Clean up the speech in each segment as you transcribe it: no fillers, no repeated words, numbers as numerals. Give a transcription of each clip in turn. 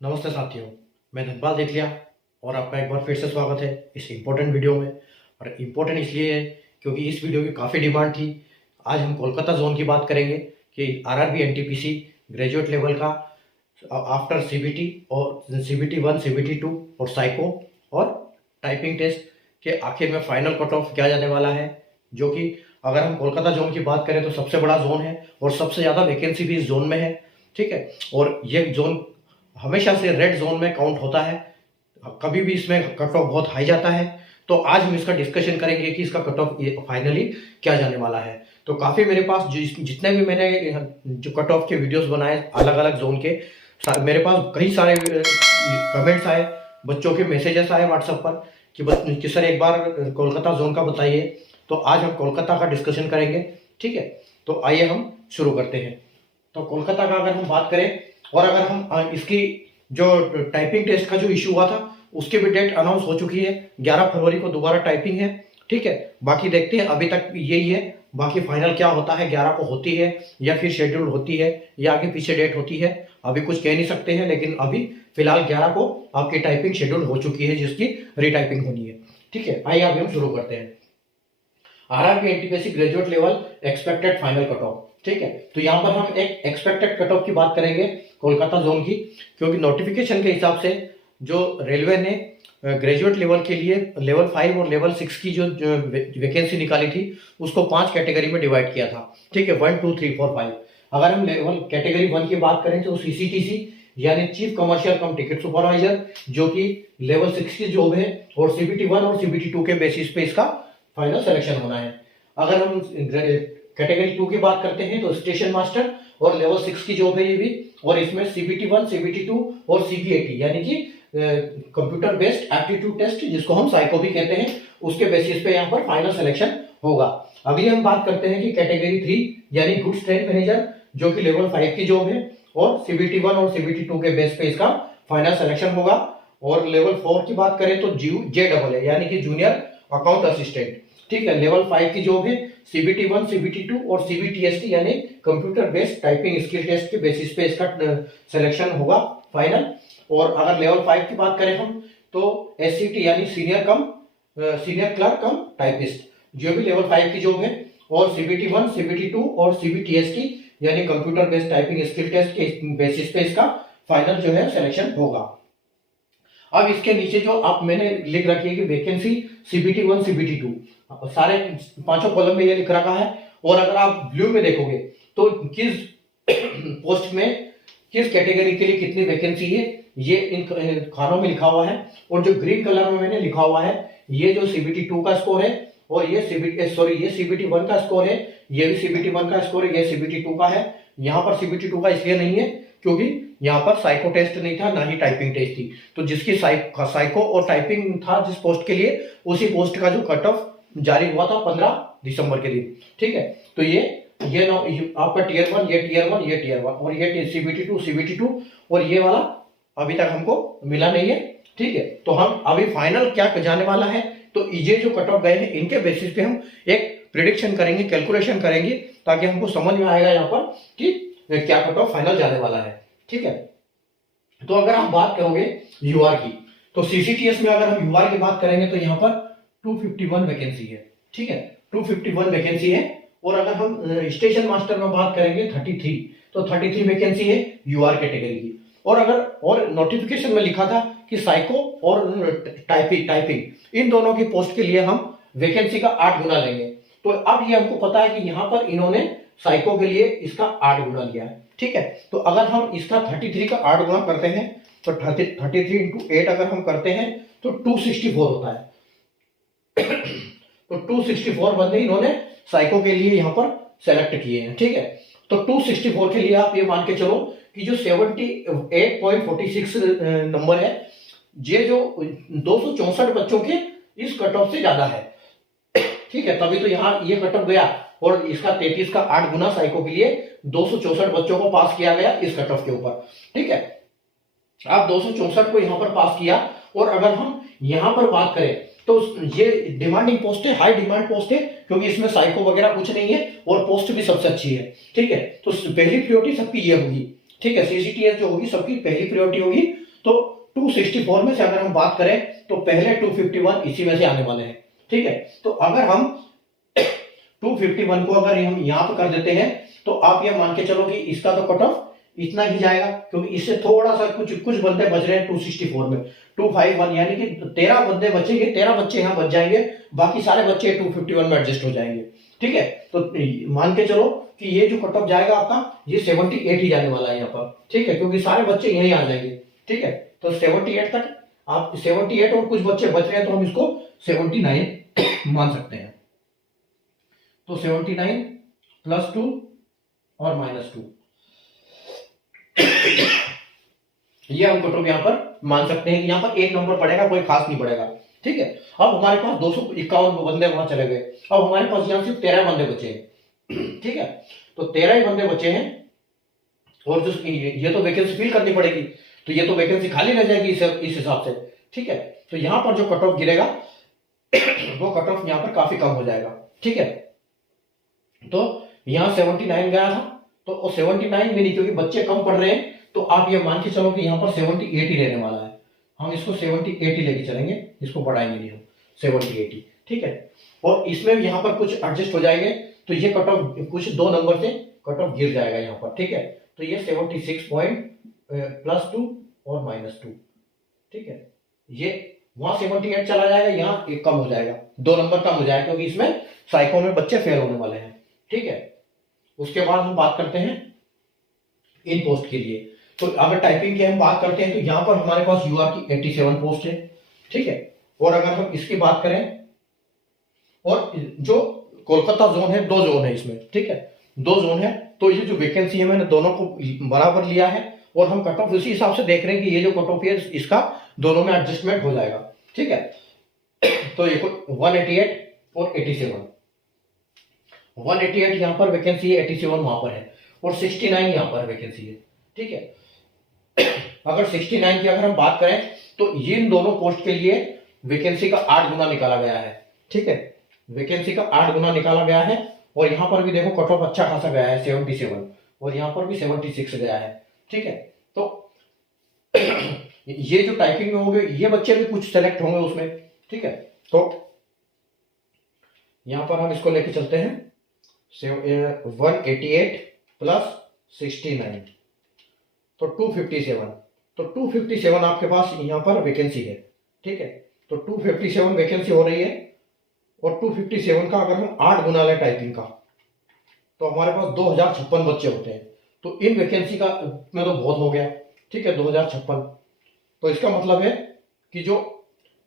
नमस्ते साथियों, मैं धनपाल देख और आपका एक बार फिर से स्वागत है इस इम्पोर्टेंट वीडियो में। और इम्पोर्टेंट इसलिए है क्योंकि इस वीडियो की काफ़ी डिमांड थी। आज हम कोलकाता जोन की बात करेंगे कि आरआरबी एनटीपीसी ग्रेजुएट लेवल का आफ्टर सीबीटी और सीबीटी 1, सीबीटी 2 और साइको और टाइपिंग टेस्ट के आखिर में फाइनल कट ऑफ क्या जाने वाला है, जो कि अगर हम कोलकाता जोन की बात करें तो सबसे बड़ा जोन है और सबसे ज़्यादा वैकेंसी भी इस जोन में है। ठीक है, और ये जोन हमेशा से रेड जोन में काउंट होता है, कभी भी इसमें कट ऑफ बहुत हाई जाता है। तो आज हम इसका डिस्कशन करेंगे कि इसका कट ऑफ फाइनली क्या जाने वाला है। तो काफ़ी मेरे पास जितने भी मैंने जो कट ऑफ के वीडियोस बनाए अलग अलग जोन के, मेरे पास कई सारे कमेंट्स आए, बच्चों के मैसेजेस आए व्हाट्सएप पर कि सर एक बार कोलकाता जोन का बताइए। तो आज हम कोलकाता का डिस्कशन करेंगे। ठीक है, तो आइए हम शुरू करते हैं। तो कोलकाता का अगर हम बात करें और अगर हम इसकी जो टाइपिंग टेस्ट का जो इशू हुआ था उसकी भी डेट अनाउंस हो चुकी है, 11 फरवरी को दोबारा टाइपिंग है। ठीक है, बाकी देखते हैं, अभी तक यही है, बाकी फाइनल क्या होता है, 11 को होती है या फिर शेड्यूल होती है या आगे पीछे डेट होती है, अभी कुछ कह नहीं सकते हैं। लेकिन अभी फिलहाल 11 को आपकी टाइपिंग शेड्यूल हो चुकी है जिसकी रीटाइपिंग होनी है। ठीक है, आइए अभी हम शुरू करते हैं। RRB NTPC graduate level expected final cut off. ठीक है, तो यहाँ पर हम एक एक्सपेक्टेड कट ऑफ की बात करेंगे कोलकाता जोन की, क्योंकि नोटिफिकेशन के हिसाब से जो रेलवे ने ग्रेजुएट लेवल के लिए लेवल 5 और लेवल 6 की जो वैकेंसी निकाली थी उसको 5 कैटेगरी में डिवाइड किया था। ठीक है, 1, 2, 3, 4, 5। अगर हम लेवल कैटेगरी 1 की बात करें तो सीसीटीसी यानी चीफ कमर्शियल कम टिकट सुपरवाइजर, जो कि लेवल 6 की जॉब है, और सीबीटी 1 और सीबीटी 2 के बेसिस पे इसका फाइनल सिलेक्शन होना है। अगर हम कैटेगरी 2 की बात करते हैं तो स्टेशन मास्टर और लेवल 6 की जॉब है ये भी, और इसमें सीबीटी 1, सीबीटी 2 और सीबीएटी यानी कि कंप्यूटर बेस्ड एप्टीट्यूड टेस्ट, जिसको हम साइको भी कहते हैं, उसके बेसिस पे यहाँ पर फाइनल सिलेक्शन होगा। अभी हम बात करते हैं कि कैटेगरी 3 यानी गुड्स ट्रेन मैनेजर, जो कि लेवल 5 की जॉब है, और सीबीटी 1 और सीबीटी 2 के बेस पे इसका फाइनल सिलेक्शन होगा। और लेवल 4 की बात करें तो JEE यानी कि जूनियर अकाउंट असिस्टेंट। ठीक है, लेवल 5 की जॉब है, सीबीटी 1, सीबीटी 2 और सीबीटीएसटी यानी computer based typing skill test के बेसिस पे इसका सिलेक्शन होगा फाइनल। और अगर लेवल 5 की बात करें हम तो एससीटी यानी सीनियर क्लर्क कम टाइपिस्ट, जो भी लेवल 5 की जॉब है, और सीबीटी 1, सीबीटी 2 और सीबीटीएसटी यानी computer based typing skill test के बेसिस पे इसका फाइनल जो है सिलेक्शन होगा। अब इसके नीचे जो आप मैंने लिख रखी है कि वैकेंसी सीबीटी 1, सीबीटी 2, सारे पांचों कॉलम में ये लिख रखा है। और अगर आप ब्लू में देखोगे तो किस पोस्ट में किस कैटेगरी के लिए कितनी वैकेंसी है ये इन खानों में लिखा हुआ है। और जो ग्रीन कलर में मैंने लिखा हुआ है ये जो सीबीटी 2 का स्कोर है, और ये सीबीटी 1 का स्कोर है, ये भी सीबीटी 1 का स्कोर है, ये सीबीटी 2 का है। यहाँ पर सीबीटी 2 का इसलिए नहीं है क्योंकि यहाँ पर साइको टेस्ट नहीं था, ना ही टाइपिंग टेस्ट थी। तो जिसकी साइको और टाइपिंग था जिस पोस्ट के लिए, उसी पोस्ट का जो कट ऑफ जारी हुआ था 15 दिसंबर के दिन। ठीक है, तो ये आपका टीयर 1, ये टीयर 1, ये टीयर 1, और ये सीबीटी 2 और ये वाला अभी तक हमको मिला नहीं है। ठीक है, तो हम अभी फाइनल क्या जाने वाला है, तो ये जो कट ऑफ गए हैं इनके बेसिस पे हम एक प्रिडिक्शन करेंगे, कैलकुलेशन करेंगे, ताकि हमको समझ में आएगा यहाँ पर कि क्या कट ऑफ फाइनल जाने वाला है। ठीक है, तो अगर हम बात करोगे यूआर की, तो सीसीटीएस में अगर हम यूआर की बात करेंगे तो यहाँ पर 251 वैकेंसी है। ठीक है, 251 वैकेंसी है। और अगर हम स्टेशन मास्टर में बात करेंगे 33, तो 33 वैकेंसी है यूआर कैटेगरी की। और अगर और नोटिफिकेशन में लिखा था कि साइको और टाइपिंग इन दोनों की पोस्ट के लिए हम वैकेंसी का 8 गुना लेंगे। तो अब ये हमको पता है कि यहाँ पर इन्होंने साइको के लिए इसका 8 गुना लिया है। ठीक है, तो अगर हम इसका 33 का 8 गुना करते हैं तो 33 इंटू 8 अगर हम करते हैं तो 264 होता है। तो 264 बंदे इन्होंने साइको के लिए यहाँ पर सेलेक्ट किए हैं। ठीक है, तो 264 के लिए आप ये मान के चलो कि जो 78.46 नंबर है, ये जो 264 बच्चों के इस कट ऑफ से ज्यादा है। ठीक है, तभी तो यहाँ ये कट ऑफ गया, और इसका 33 का 8 गुना साइको के लिए 264 बच्चों को पास किया गया इस कट ऑफ के ऊपर। ठीक है, आप 264 को यहाँ पर पास किया। और अगर हम यहाँ पर बात करें तो ये डिमांडिंग पोस्ट है, हाई डिमांड पोस्ट है, क्योंकि इसमें साइको वगैरह कुछ नहीं है और पोस्ट भी सबसे अच्छी है। ठीक है, तो पहली प्रायोरिटी सबकी ये होगी। ठीक है, सीसीटीएस जो होगी सबकी पहली प्रायोरिटी होगी तो 264 में से अगर हम बात करें तो पहले 251 इसी में से आने वाले हैं। ठीक है, तो अगर हम 251 को अगर हम यहां पर कर देते हैं तो आप ये मान के चलो कि इसका तो कट ऑफ इतना ही जाएगा, क्योंकि इससे थोड़ा सा कुछ बंदे बच रहे हैं 264 में। 251 यानी कि 13 बंदे बचेंगे, 13 बच्चे यहाँ बच जाएंगे, बाकी सारे बच्चे 251 में एडजस्ट हो जाएंगे। ठीक है, तो मान के चलो कि ये जो कट ऑफ जाएगा आपका, ये 78 ही जाने वाला है यहाँ पर। ठीक है, क्योंकि सारे बच्चे यहीं आ जाएंगे। ठीक है, तो 78 तक आप 78 और कुछ बच्चे बच रहे हैं तो हम इसको 79 मान सकते हैं। तो 79 प्लस 2 और माइनस 2 ये हम कट ऑफ यहां पर मान सकते हैं कि यहां पर एक नंबर पड़ेगा, कोई खास नहीं पड़ेगा। ठीक है, अब हमारे पास 251 बंदे वहां चले गए, अब हमारे पास यहां सिर्फ 13 बंदे बचे हैं। ठीक है, तो 13 ही बंदे बचे हैं और जो ये तो वैकेंसी फिल करनी पड़ेगी, तो ये तो वैकेंसी खाली रह जाएगी इस हिसाब से। ठीक है, तो यहां पर जो कट ऑफ गिरेगा वो कट ऑफ यहां पर काफी कम हो जाएगा। ठीक है, तो यहां 79 गया था, तो 79 भी नहीं, क्योंकि बच्चे कम पढ़ रहे हैं, तो आप ये मान के चलो कि यहाँ पर 78 ही रहने वाला है। हम इसको 78 ही लेके चलेंगे, इसको बढ़ाएंगे नहीं हम, 78। ठीक है, और इसमें यहाँ पर कुछ एडजस्ट हो जाएंगे, तो ये कट ऑफ कुछ 2 नंबर से कट ऑफ गिर जाएगा यहाँ पर। ठीक है, तो ये 76 पॉइंट प्लस 2 और माइनस 2। ठीक है, ये वहां 78 चला जाएगा, यहाँ एक कम हो जाएगा, 2 नंबर कम हो जाएगा, क्योंकि इसमें साइको में बच्चे फेल होने वाले हैं। ठीक है, उसके बाद हम बात करते हैं इन पोस्ट के लिए। तो अगर टाइपिंग की हम बात करते हैं तो यहाँ पर हमारे पास यूआर की 87 पोस्ट है। ठीक है, और अगर हम इसकी बात करें, और जो कोलकाता जोन है, 2 जोन है इसमें। ठीक है, 2 जोन है, तो ये जो वैकेंसी है मैंने दोनों को बराबर लिया है, और हम कट ऑफ उसी हिसाब से देख रहे हैं कि ये जो कट ऑफ है इसका दोनों में एडजस्टमेंट हो जाएगा। ठीक है, तो ये 188 और 87, 188 यहाँ पर वैकेंसी है, 87 वहां पर है, और 69 यहाँ पर वैकेंसी है। ठीक है, अगर 69 की अगर हम बात करें तो ये इन दोनों पोस्ट के लिए वैकेंसी का 8 गुना निकाला गया है। ठीक है, वैकेंसी का 8 गुना निकाला गया है, और यहाँ पर भी देखो कट ऑफ अच्छा खासा गया है 77, और यहाँ पर भी 76 गया है। ठीक है, तो ये जो टाइपिंग में होंगे ये बच्चे भी कुछ सेलेक्ट होंगे उसमें। ठीक है, तो यहां पर हम इसको लेके चलते हैं 188 प्लस 69, तो 257। तो 257 आपके पास यहां पर वैकेंसी है। ठीक है, तो 257 वैकेंसी हो रही है, और 257 का अगर हम 8 गुना लें टाइपिंग का, तो हमारे पास 2056 बच्चे होते हैं। तो इन वैकेंसी का में तो बहुत हो गया। ठीक है, 2056, तो इसका मतलब है कि जो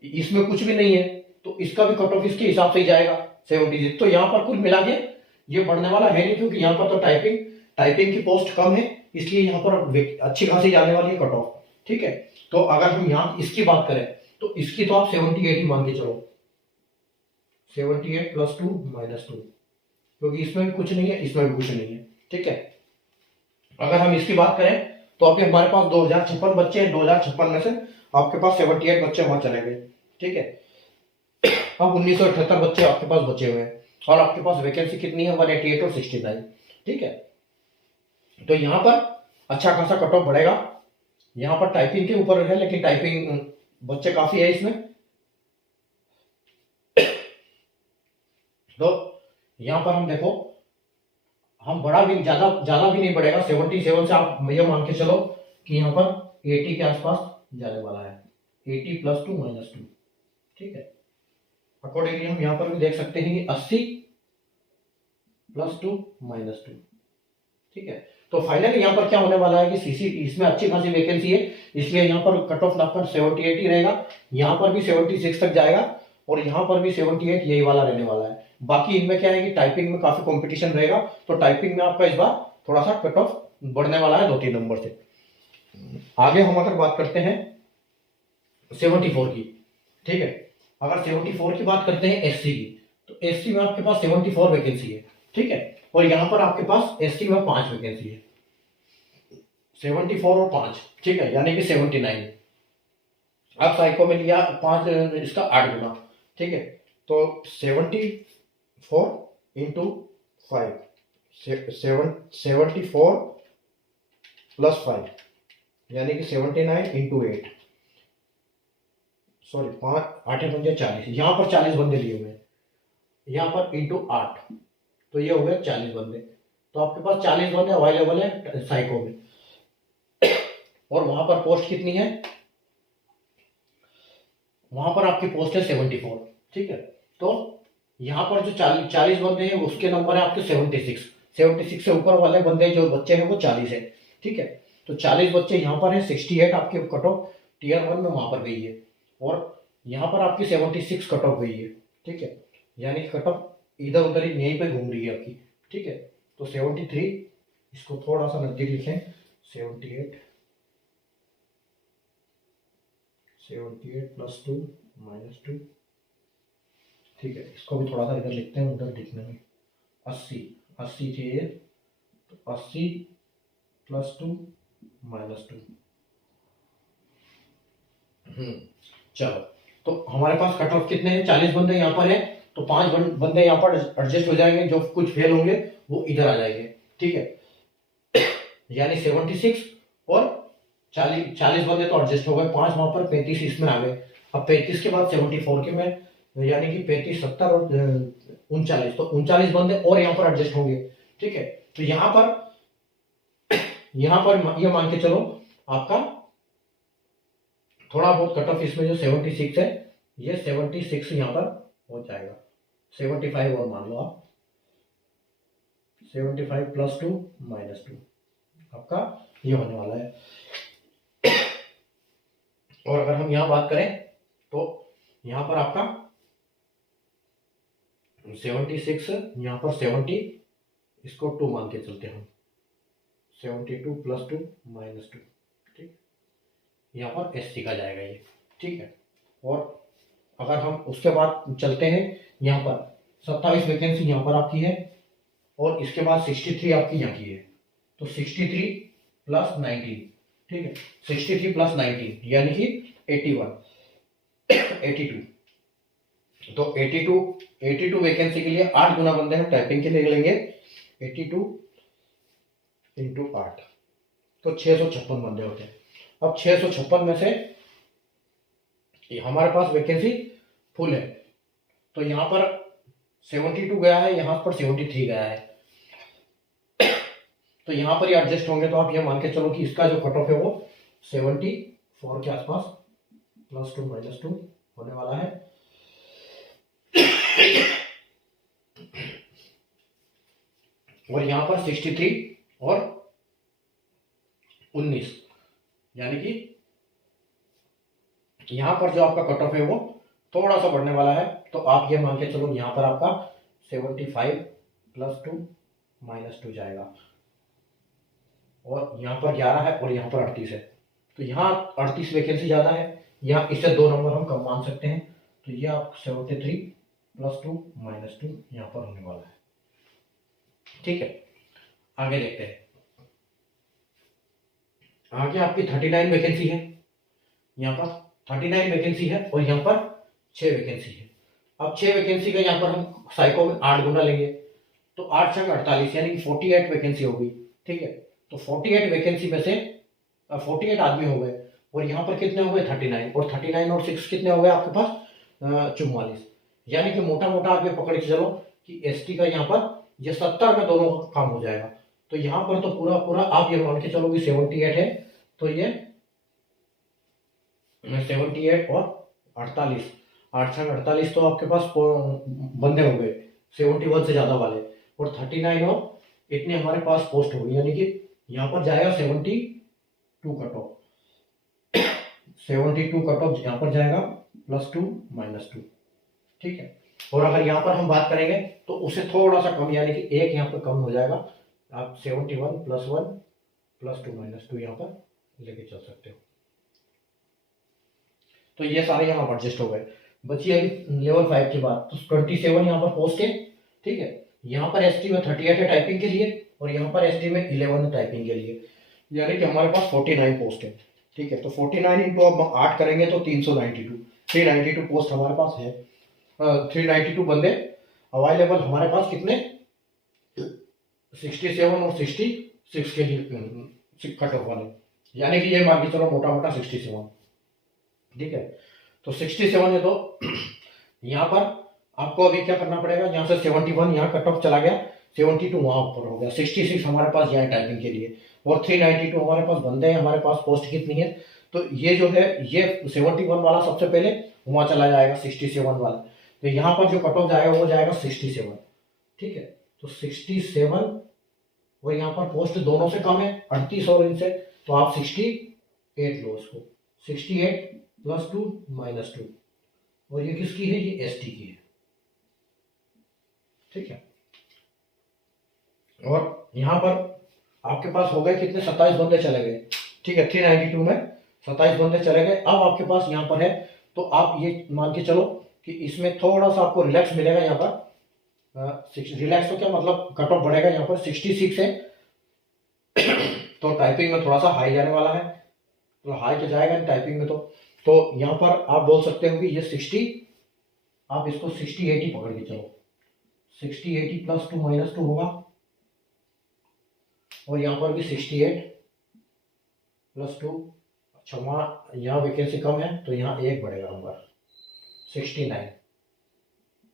इसमें कुछ भी नहीं है, तो इसका भी कट ऑफ इसके हिसाब से ही जाएगा 76। तो यहाँ पर कुल मिला के ये बढ़ने वाला है नहीं, क्योंकि यहाँ पर तो टाइपिंग की पोस्ट कम है, इसलिए यहाँ पर अच्छी खासी जाने वाली है कट ऑफ। ठीक है, तो अगर हम यहाँ इसकी बात करें तो इसकी तो आप 78 ही मान के चलो, 78 प्लस 2 माइनस 2, क्योंकि इसमें भी कुछ नहीं है, इसमें भी कुछ नहीं है। ठीक है, अगर हम इसकी बात करें तो अभी हमारे पास 2056 बच्चे हैं, 2056 में से आपके पास 78 बच्चे वहां चले गए। ठीक है, अब 1978 बच्चे आपके पास बचे हुए हैं, और आपके पास वैकेंसी कितनी है 188 और 69। ठीक है, तो यहाँ पर अच्छा खासा कट ऑफ बढ़ेगा, यहाँ पर टाइपिंग के ऊपर है, लेकिन टाइपिंग बच्चे काफी है इसमें। तो यहाँ पर हम देखो, हम बड़ा भी ज्यादा भी नहीं बढ़ेगा, 77 से आप ये मान के चलो कि यहाँ पर 80 के आसपास जाने वाला है, 80 प्लस 2 माइनस 2। ठीक है, अकॉर्डिंगली हम यहाँ पर भी देख सकते हैं कि 80 प्लस 2 माइनस 2। ठीक है, तो फाइनली यहाँ पर क्या होने वाला है कि सीसी इसमें अच्छी खासी वैकेंसी है, इसलिए यहाँ पर कट ऑफ लगभग 78 ही रहेगा, यहाँ पर भी 76 तक जाएगा, और यहाँ पर भी 78 यही वाला रहने वाला है। बाकी इनमें क्या है कि टाइपिंग में काफी कंपटीशन रहेगा, तो टाइपिंग में आपका इस बार थोड़ा सा कट ऑफ बढ़ने वाला है 2-3 नंबर से। आगे हम अगर बात करते हैं 74 की। ठीक है, अगर 74 की बात करते हैं एससी की, तो एससी में आपके पास 74 वैकेंसी है। ठीक है, और यहाँ पर आपके पास एससी में 5 वैकेंसी है, 74 और 5। ठीक है, यानी कि 79। अब साइको में लिया 5, इसका 8 गुना। ठीक है, तो 74 इंटू 5, 74 प्लस 5, यानी कि 79 इंटू 8, सॉरी 5 8 पंजे 40, यहाँ पर 40 बंदे लिए हुए हैं, यहाँ पर इंटू 8, तो ये हो गया 40 बंदे। तो आपके पास 40 बंदे अवेलेबल है साइको में, और वहां पर पोस्ट कितनी है, वहां पर आपकी पोस्ट है 74, ठीक है। तो यहाँ पर जो 40 बंदे हैं उसके नंबर है आपके 76, 76 से ऊपर वाले बंदे जो बच्चे हैं वो 40 है, ठीक है। तो 40 बच्चे यहाँ पर है, 68 आपके कट ऑफ टीयर 1 में वहां पर गई है, और यहाँ पर आपकी 76 कट ऑफ गई है, ठीक है। यानी कट ऑफ इधर उधर ही यहीं पे घूम रही है आपकी, ठीक है। तो 73, इसको थोड़ा सा नजदीक लिखें, 78 प्लस 2 माइनस 2, ठीक है। इसको भी थोड़ा सा इधर लिखते हैं, उधर दिखने में 80 थे ये, तो 80 प्लस 2 माइनस 2। चलो, तो हमारे पास कट ऑफ कितने हैं, 40 बंदे यहाँ पर है, तो 5 बंदे यहाँ पर एडजस्ट हो जाएंगे, जो कुछ फेल होंगे वो इधर आ जाएंगे, ठीक है। यानी 76 और 40 बंदे तो एडजस्ट हो गए, 5 वहां पर, 35 इसमें आ गए। अब 35 के बाद 74 के में, यानी कि 35 70 और 39, तो 39 बंदे और यहाँ पर एडजस्ट होंगे, ठीक है। तो यहाँ पर ये मान के चलो आपका थोड़ा बहुत कट ऑफ इसमें जो 76 है, ये 76 यहाँ पर हो जाएगा, 75 और मान लो आप, 75 प्लस 2 माइनस 2 आपका ये होने वाला है। और अगर हम यहाँ बात करें तो यहाँ पर आपका 76, यहाँ पर 70, इसको 2 मान के चलते हैं हम, 72 प्लस 2 माइनस 2, ठीक, यहाँ पर एस सी का जाएगा ये, ठीक है। और अगर हम उसके बाद चलते हैं, यहाँ पर 27 वैकेंसी यहाँ पर आपकी है, और इसके बाद 63 आपकी यहाँ की है, तो 63 प्लस 19, ठीक है, 63 प्लस 19 यानी कि 81 82, तो 82 वैकेंसी के लिए 8 गुना बंदे हम टाइपिंग के लिए लेंगे, 82 इंटू 8, तो 656 बंदे होते हैं। अब 656 में से हमारे पास वैकेंसी फुल है, तो यहाँ पर 72 गया है, यहाँ पर 73 गया है, तो यहाँ पर ये एडजस्ट होंगे, तो आप ये मान के चलो कि इसका जो कट ऑफ है वो 74 के आसपास प्लस 2 माइनस 2 होने वाला है। और यहाँ पर 63 और 19, यानी कि यहाँ पर जो आपका कट ऑफ है वो थोड़ा सा बढ़ने वाला है, तो आप ये मान के चलो यहाँ पर आपका 75 प्लस 2 माइनस 2 जाएगा, और यहाँ पर 11 है और यहाँ पर 38 है, तो यहाँ 38 वैकेंसी ज़्यादा है, यहाँ इससे 2 नंबर हम कम मान सकते हैं, तो ये आप 73 प्लस 2 माइनस 2 यहाँ पर होने वाला है, ठीक है। आगे देखते हैं, आगे आपकी 39 वैकेंसी है, यहाँ पर 39 वैकेंसी है, और यहाँ पर 6 वैकेंसी है। अब 6 वैकेंसी का यहाँ पर हम साइको में 8 गुना लेंगे, तो 8 छंग 48, यानी कि 48 वैकेंसी होगी, ठीक है। तो 48 वैकेंसी में से 48 आदमी हो गए, और यहाँ पर कितने हो गए 39, और 39 और 6 कितने हो गए आपके पास 44, यानी कि मोटा मोटा आप ये पकड़ के चलो कि एसटी का यहाँ पर ये 70 में दोनों का काम हो जाएगा। तो यहाँ पर तो पूरा पूरा आप ये मान के चलो कि 78 है, तो ये 78 और 48, 8 छंग 48, तो आपके पास बंदे हो गए 71 से ज्यादा वाले, और 39 और इतने हमारे पास पोस्ट होगी, यानी कि यहाँ पर जाएगा 72 कट ऑफ, 72 कट ऑफ यहाँ पर जाएगा प्लस 2 माइनस 2, ठीक है। और अगर यहाँ पर हम बात करेंगे तो उससे थोड़ा सा कम, यानी कि एक यहाँ पर कम हो जाएगा, आप 71 प्लस 1 प्लस 2 माइनस 2 यहाँ पर लेके चल सकते हो। तो ये सारे यहाँ पर एडजस्ट हो गए। बची अभी लेवल 5 की बात, तो 27 यहाँ पर पोस्ट है, ठीक है। यहाँ पर एसटी में 38 है टाइपिंग के लिए, और यहाँ पर एसटी में 11 है टाइपिंग के लिए, यानी कि हमारे पास 49 पोस्ट है, ठीक है। तो 49 इंटू अब 8 करेंगे तो 392 पोस्ट हमारे पास है, 392 बंदे अवेलेबल हमारे पास, कितने 67 और 66 के लिए कट ऑफ वाले, यानी कि ये मान के चलो मोटा मोटा 67, ठीक है। तो 67 है, तो यहाँ पर आपको अभी क्या करना पड़ेगा, यहाँ से 71 यहाँ कट ऑफ चला गया, 72 वहाँ ऊपर हो गया, 66 हमारे पास यहाँ टाइपिंग के लिए, और 392 हमारे पास बंदे हैं, हमारे पास पोस्ट कितनी है, तो ये जो है ये 71 वाला सबसे पहले वहाँ चला जाएगा, 67 वाला, तो यहाँ पर जो कट ऑफ जाएगा वो जाएगा 67, ठीक है। तो 67 और यहाँ पर पोस्ट दोनों से कम है 38 और इनसे, तो आप 68 लो उसको, 68 + 2 - 2, और ये किसकी है, ये ST की है, ठीक है। और यहाँ पर आपके पास हो गए कितने, 27 बंदे चले गए, ठीक है। 392 में 27 बंदे चले गए। अब आपके पास यहाँ पर है, तो आप ये मान के चलो कि इसमें थोड़ा सा आपको रिलैक्स मिलेगा यहाँ पर, रिलैक्स तो क्या मतलब कट ऑफ बढ़ेगा, यहाँ पर 66 है, तो टाइपिंग में थोड़ा सा हाई जाने वाला है, तो हाई तो जाएगा टाइपिंग में, तो यहाँ पर आप बोल सकते हो कि ये 60, आप इसको 60-80 पकड़ के चलो, 60-80 + 2 - 2 होगा, और यहाँ पर भी 68 + 2, अच्छा वहाँ यहाँ वैकेंसी कम है तो यहाँ एक बढ़ेगा नंबर, 69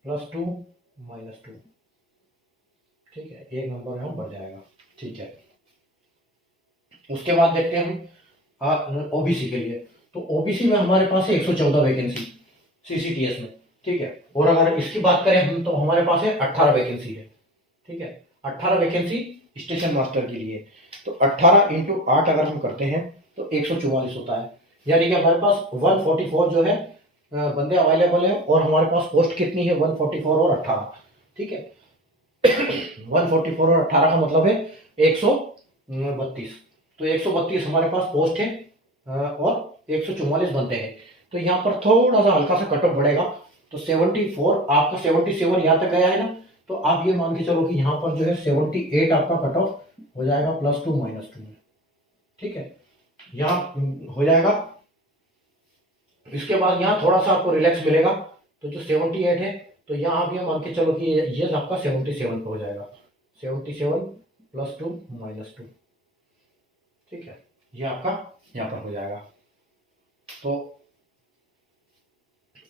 + 2 - 2, ठीक है, एक नंबर यहाँ बढ़ जाएगा, ठीक है। उसके बाद देखते हैं हम OBC के लिए, तो OBC में हमारे पास है 114 वैकेंसी CCTS में, ठीक है। और अगर इसकी बात करें हम, तो हमारे पास है 18 वैकेंसी है, ठीक है, 18 वैकेंसी स्टेशन मास्टर के लिए। तो 18 × 8 अगर हम करते हैं तो 144 होता है, यानी कि हमारे पास 144 जो है बंदे अवेलेबल है, और हमारे पास पोस्ट कितनी है, 144 और 18, ठीक है। 144 और 18 का मतलब है 132, तो 132 हमारे पास पोस्ट है, और 144 बनते हैं, तो यहाँ पर थोड़ा सा हल्का सा कट ऑफ बढ़ेगा, तो 74 आपका 77 यहाँ तक गया है ना, तो आप ये मान के चलो कि यहाँ पर जो है 78 आपका कट ऑफ हो जाएगा, +2 - 2 में, ठीक है, यहाँ हो जाएगा। इसके बाद यहाँ थोड़ा सा आपको रिलैक्स मिलेगा, तो जो 78 है, तो यहाँ आप ये मान के चलो कि ये आपका 77 पे हो जाएगा, 77 + 2 - 2, ठीक है, ये आपका यहाँ पर हो जाएगा। तो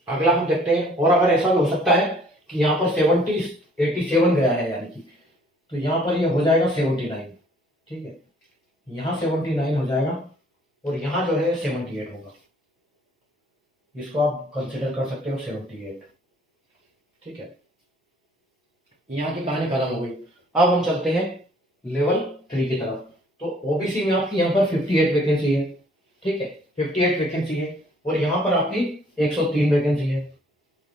अगला हम देखते हैं, और अगर ऐसा भी हो सकता है कि यहाँ पर 87 गया है, यानी कि तो यहाँ पर ये हो जाएगा 79, ठीक है, यहाँ 79 हो जाएगा, और यहाँ जो है 78 होगा, इसको आप कंसिडर कर सकते हो 78, ठीक है। यहाँ की कहानी खत्म हो गई। अब हम चलते हैं लेवल 3 की तरफ। तो OBC में आपकी यहाँ पर 58 वैकेंसी है, ठीक है, 58 वैकेंसी है, और यहाँ पर आपकी 103 वैकेंसी है,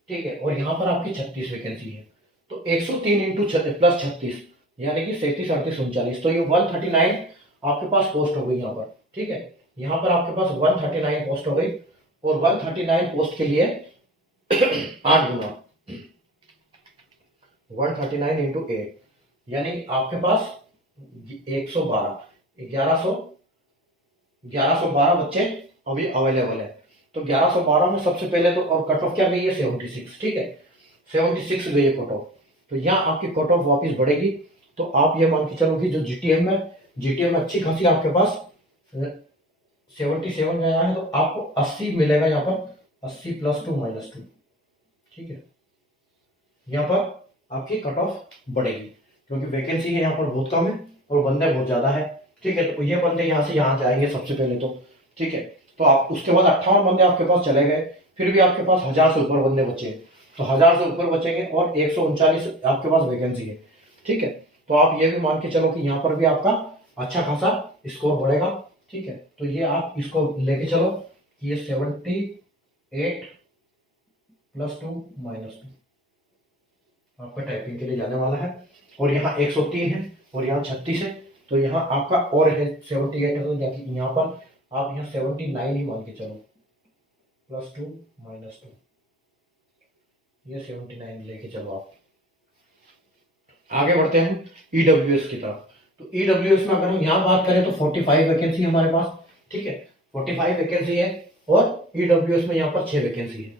ठीक है, और यहाँ पर आपकी 36 वैकेंसी है। तो 103 × +36 यानी कि 37, 38, 39, तो ये 139 आपके पास पोस्ट हो गई यहाँ पर, ठीक है। यहाँ पर आपके पास 139 पोस्ट हो गई, और 139 पोस्ट के लिए 8 गुना 139 × 8, यानी आपके पास 112 1112 बच्चे अभी अवेलेबल है। तो 1112 में सबसे पहले तो, और कट ऑफ क्या गई है, 76, ठीक है, 76 गई है कट ऑफ, तो यहाँ आपकी कट ऑफ वापस बढ़ेगी। तो आप ये मान के चलो कि जो GTM में अच्छी खासी आपके पास 77 गया है, तो आपको 80 मिलेगा यहाँ पर, 80 + 2 - 2, ठीक है, यहाँ पर आपकी कट ऑफ बढ़ेगी, क्योंकि वैकेंसी है यहाँ पर बहुत कम है और बंदे बहुत ज़्यादा है, ठीक है। तो ये बंदे यहाँ से यहाँ जाएंगे सबसे पहले तो, ठीक है। तो आप उसके बाद 58 बंदे आपके पास चले गए, फिर भी आपके पास 1000 से ऊपर बंदे बचे, तो 1000 से ऊपर बचेंगे, और 139 आपके पास वैकेंसी है, ठीक है। तो आप ये भी मान के चलो कि यहाँ पर भी आपका अच्छा खासा स्कोर बढ़ेगा, ठीक है। तो ये आप इसको लेके चलो, ये 78 + 2 - 2 आपका टाइपिंग के लिए जाने वाला है, और यहाँ 103 है, और यहाँ 36 है, तो यहाँ आपका और है 78 है, तो यहाँ पर आप यहाँ 79 ही मान के चलो, +2 - 2, ये 79 लेके चलो आप। आगे बढ़ते हैं EWS की तरफ। तो EWS में अगर हम यहाँ बात करें तो 45 वैकेंसी हमारे पास, ठीक है, 45 वैकेंसी है, और EWS में यहाँ पर 6 वैकेंसी है,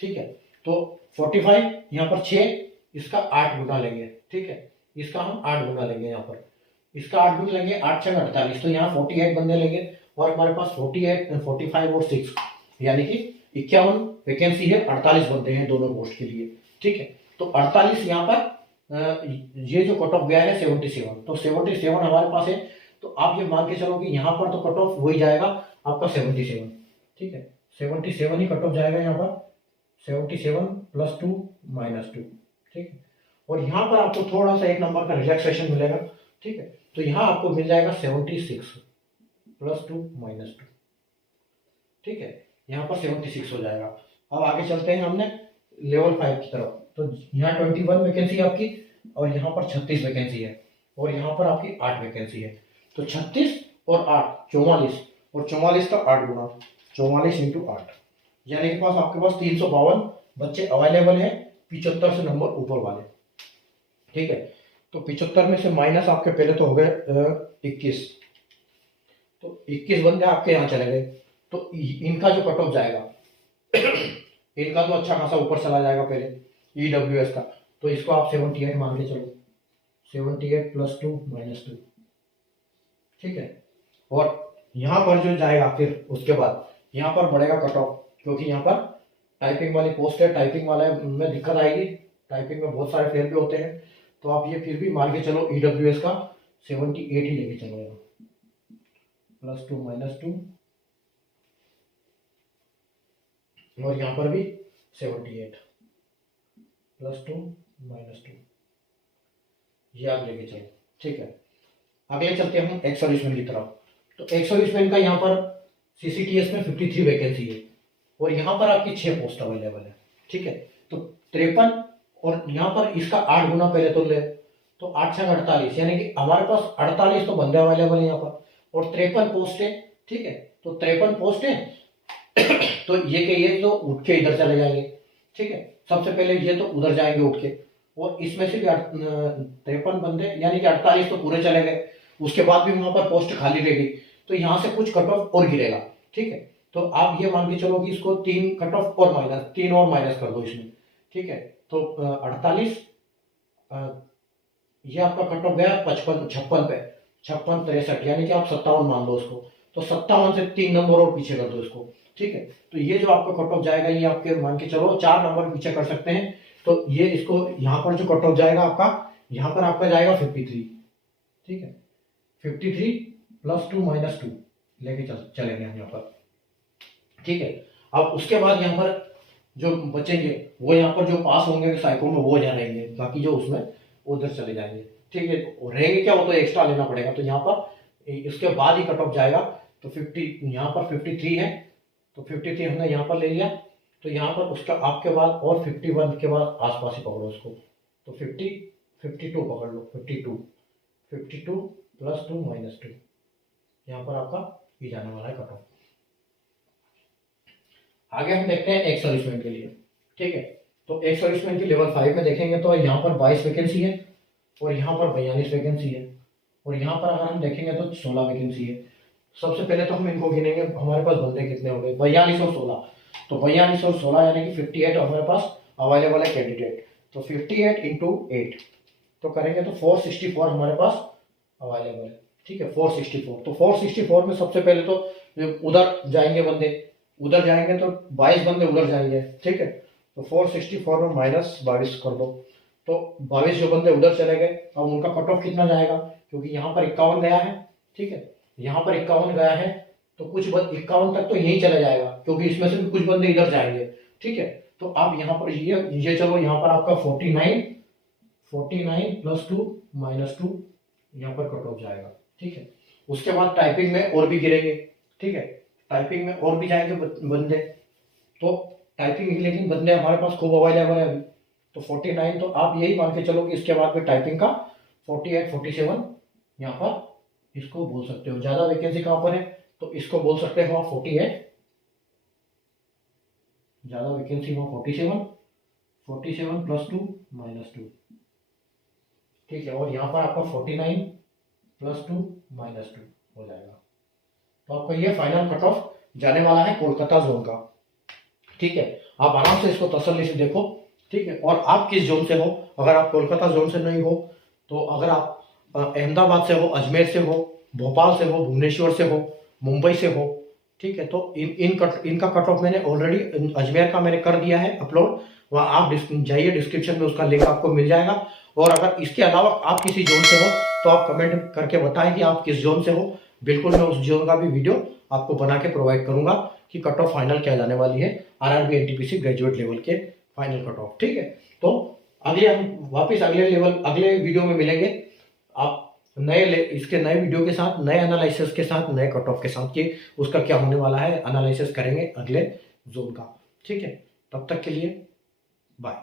ठीक है। तो 45 यहाँ पर 6, इसका 8 गुना लेंगे, ठीक है, इसका हम 8 गुना लेंगे, यहाँ पर इसका 8 गुना लेंगे, 8 × 6 = 48, तो यहाँ 48 बंदे लेंगे, और हमारे पास 48, 45 और 6, यानी कि 51 वैकेंसी है, 48 बनते हैं दोनों पोस्ट के लिए। ठीक है, तो 48 यहाँ पर ये जो कट ऑफ गया है 77, तो 77 हमारे पास है, तो आप ये मान के चलो कि यहाँ पर तो कट ऑफ हो ही जाएगा आपका 77। ठीक है, 77 ही कट ऑफ जाएगा यहाँ पर, 77 + 2 - 2। ठीक है, और यहाँ पर आपको थोड़ा सा एक नंबर का रिलैक्सेशन मिलेगा। ठीक है, तो यहाँ आपको मिल जाएगा 76 + 2 - 2। ठीक है, यहाँ पर 76 हो जाएगा। अब आगे चलते हैं हमने लेवल 5 की तरफ। तो यहाँ 21 वैकेंसी आपकी, और यहाँ पर 36 वैकेंसी है, और यहाँ पर आपकी 8 वैकेंसी है। तो 36 और 8 44, और 44 का 8 गुना, 44 × 8, यानी कि पास आपके पास 352 बच्चे अवेलेबल हैं 75 से नंबर ऊपर वाले। ठीक है, तो 75 में से माइनस आपके पहले तो हो गए 21, तो 21 बंदे आपके यहाँ चले गए, तो इनका जो कट ऑफ जाएगा इनका तो अच्छा खासा ऊपर चला जाएगा पहले EWS का, तो इसको आप 78 मान के चलो, 78 + 2 - 2। ठीक है, और यहाँ पर जो जाएगा फिर उसके बाद यहाँ पर बढ़ेगा कट ऑफ, क्योंकि यहाँ पर टाइपिंग वाली पोस्ट है, टाइपिंग वाले में दिक्कत आएगी, टाइपिंग में बहुत सारे फेल भी होते हैं, तो आप ये फिर भी मान के चलो EWS का 78 ही लेके चलो यहाँ, +2 - 2, और यहाँ पर भी 78 + 2 - 2, ये आप लेके चलो। ठीक है, अगले चलते हैं हम एक्स सर्विसमैन की तरफ। तो एक्स सर्विसमैन का यहाँ पर CCTS में 53 वैकेंसी है, और यहाँ पर आपकी 6 पोस्ट अवेलेबल है। ठीक है, तो 53, और यहाँ पर इसका 8 गुना पहले तो ले, तो 8 × 48, यानी कि हमारे पास 48 तो बंदे अवेलेबल है यहाँ पर, और 53 पोस्ट है। ठीक है, तो 53 पोस्ट है, तो ये के ये तो उठ के इधर चले जाएंगे। ठीक है, सबसे पहले ये तो उधर जाएंगे उठ के, और इसमें से भी 53 बंदे, यानी कि 48 तो पूरे चले गए, उसके बाद भी वहां पर पोस्ट खाली रहेगी, तो यहाँ से कुछ कट ऑफ और गिरेगा। ठीक है, तो आप ये मान के चलो कि इसको 3 कट ऑफ और माइनस कर दो इसमें। ठीक है, तो 48, ये आपका कट ऑफ गया 55 56 पे, 56 63, यानी कि आप 57 मान लो उसको, तो 57 से 3 नंबर और पीछे कर दो इसको। ठीक है, तो ये जो आपका कट ऑफ जाएगा, ये आपके मान के चलो 4 नंबर पीछे कर सकते हैं, तो ये इसको यहाँ पर जो कट ऑफ जाएगा आपका, यहाँ पर आपका जाएगा 53। ठीक है, 53 + 2 - 2 लेके चलेंगे हम यहाँ पर। ठीक है, अब उसके बाद यहाँ पर जो बचेंगे वो यहाँ पर जो पास होंगे साइको में वो यहाँ रहेंगे, बाकी जो उसमें उधर चले जाएंगे। ठीक है, तो रहेंगे क्या, वो तो एक्स्ट्रा लेना पड़ेगा, तो यहाँ पर इसके बाद ही कट ऑफ जाएगा। तो 50 यहाँ पर 53 है, तो 53 हमने यहाँ पर ले लिया, तो यहाँ पर उसका आपके बाद और 51 के बाद आसपास ही पकड़ो उसको, तो 52 पकड़ लो, 52 + 2 - 2, यहाँ पर आपका ये जाने वाला है कट ऑफ। आगे हम देखते हैं एक्स सर्विसमैन के लिए। ठीक है, तो एक्स सर्विसमैन की लेवल 5 में देखेंगे तो यहाँ पर 22 वैकेंसी है, और यहाँ पर 42 वैकेंसी है, और यहाँ पर अगर हम देखेंगे तो 16 वैकेंसी है। सबसे पहले तो हम इनको गिनेंगे, हमारे पास बंदे कितने हो गए, 42 और 16, तो 42 और 16 यानी कि 58 हमारे पास अवेलेबल है कैंडिडेट, तो 58 × 8 तो करेंगे तो 464 हमारे पास अवेलेबल है। ठीक है, 464, तो 464 में सबसे पहले तो उधर जाएंगे बंदे, उधर जाएंगे तो 22 बंदे उधर जाएंगे। ठीक है, तो 464 में -22 कर दो, तो 22 जो बंदे उधर चले गए, अब उनका कट ऑफ कितना जाएगा, क्योंकि यहाँ पर 51 गया है। ठीक है, यहाँ पर 51 गया है, तो कुछ 51 तक तो यही चला जाएगा, क्योंकि इसमें से भी कुछ बंदे इधर जाएंगे। ठीक है, तो आप यहाँ पर ये चलो, यहाँ पर आपका 49 + 2 - 2 यहाँ पर कट ऑफ जाएगा। ठीक है, उसके बाद टाइपिंग में और भी गिरेंगे। ठीक है, टाइपिंग में और भी जाएंगे बंदे, तो टाइपिंग लेकिन बंदे हमारे पास खूब अवेलेबल है अभी, तो 49, तो आप यही मान के चलो कि इसके बाद में टाइपिंग का 48 47 यहाँ पर इसको बोल सकते हो। ज्यादा वैकेंसी कहाँ पर है, तो इसको बोल सकते हो आप 48, ज्यादा वैकेंसी हो 47 + 2 - 2। ठीक है, और यहाँ पर आपका 49 + 2 - 2 हो जाएगा, तो आपका ये फाइनल कट ऑफ जाने वाला है कोलकाता जोन का। ठीक है, आप आराम से इसको तसल्ली से देखो। ठीक है, और आप किस जोन से हो, अगर आप कोलकाता जोन से नहीं हो, तो अगर आप अहमदाबाद से हो, अजमेर से हो, भोपाल से हो, भुवनेश्वर से हो, मुंबई से हो, ठीक है, तो इनका कट ऑफ मैंने ऑलरेडी अजमेर का मैंने कर दिया है अपलोड। वहाँ आप जाइए, डिस्क्रिप्शन में उसका लिंक आपको मिल जाएगा। और अगर इसके अलावा आप किसी जोन से हो तो आप कमेंट करके बताएं कि आप किस जोन से हो। बिल्कुल मैं उस जोन का भी वीडियो आपको बना के प्रोवाइड करूंगा कि कट ऑफ फाइनल क्या जाने वाली है आरआरबी एनटीपीसी ग्रेजुएट लेवल के फाइनल कट ऑफ, ठीक है। तो अगले हम वापस अगले वीडियो में मिलेंगे आप इसके नए वीडियो के साथ, नए एनालिसिस के साथ, नए कट ऑफ के साथ कि उसका क्या होने वाला है, एनालिसिस करेंगे अगले जोन का, ठीक है। तब तक के लिए बाय।